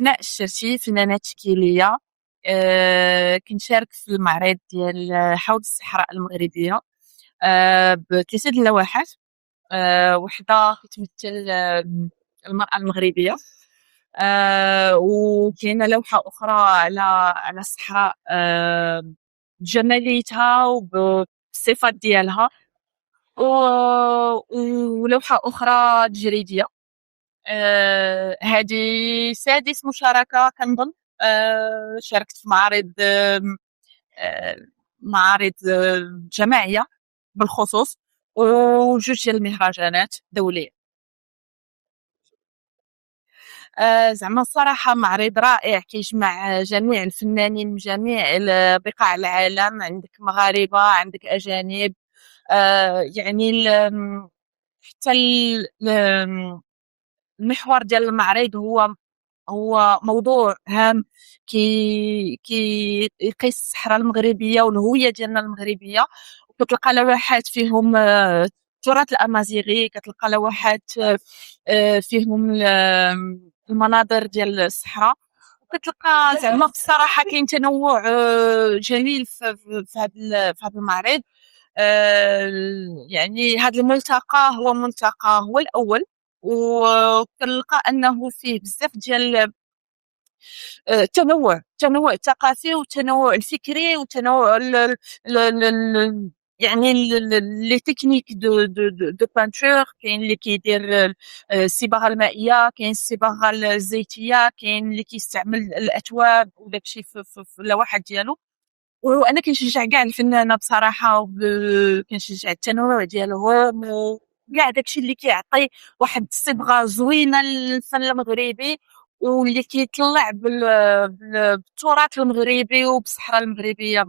أسماء الشرشي، فنانة تشكيلية. كنشارك في المعرض ديال حوض الصحراء المغربية بثلاثة د اللوحات. وحدة كتمثل المرأة المغربية. وكاينة لوحة أخرى على الصحراء، بجماليتها وبالصفات ديالها. ولوحة أخرى تجريدية. هذه سادس مشاركة كنظن. شاركت في آه، معارض جماعية بالخصوص، وجوج ديال المهرجانات دولية. زعما الصراحة معرض رائع كيجمع جميع الفنانين من جميع بقاع العالم. عندك مغاربة، عندك أجانب. يعني حتى المحور ديال المعرض هو موضوع هام. يقيس الصحراء المغربية والهوية ديالنا المغربية. وكتلقى لوحات فيهم التراث الأمازيغي، كتلقى لوحات فيهم المناظر ديال الصحراء. وكتلقى زعما بصراحة كاين تنوع جميل في هذا المعرض. يعني هذا الملتقى هو الأول. وكنلقى أنه فيه بزاف ديال تنوع ثقافي وتنوع الفكري وتنوع يعني لي تكنيك دو بانتور. كاين اللي كيدير الصباغه المائيه، كاين الصباغه الزيتيه، كاين اللي كيستعمل الاتواب وداكشي في اللوحات ديالو. وانا كنشجع كاع الفنانه بصراحه، كنشجع التنوع ديالهم وكاع داكشي اللي كيعطي واحد الصبغه زوينه للفن المغربي، واللي كيطلع بالتراث المغربي وبالصحراء المغربيه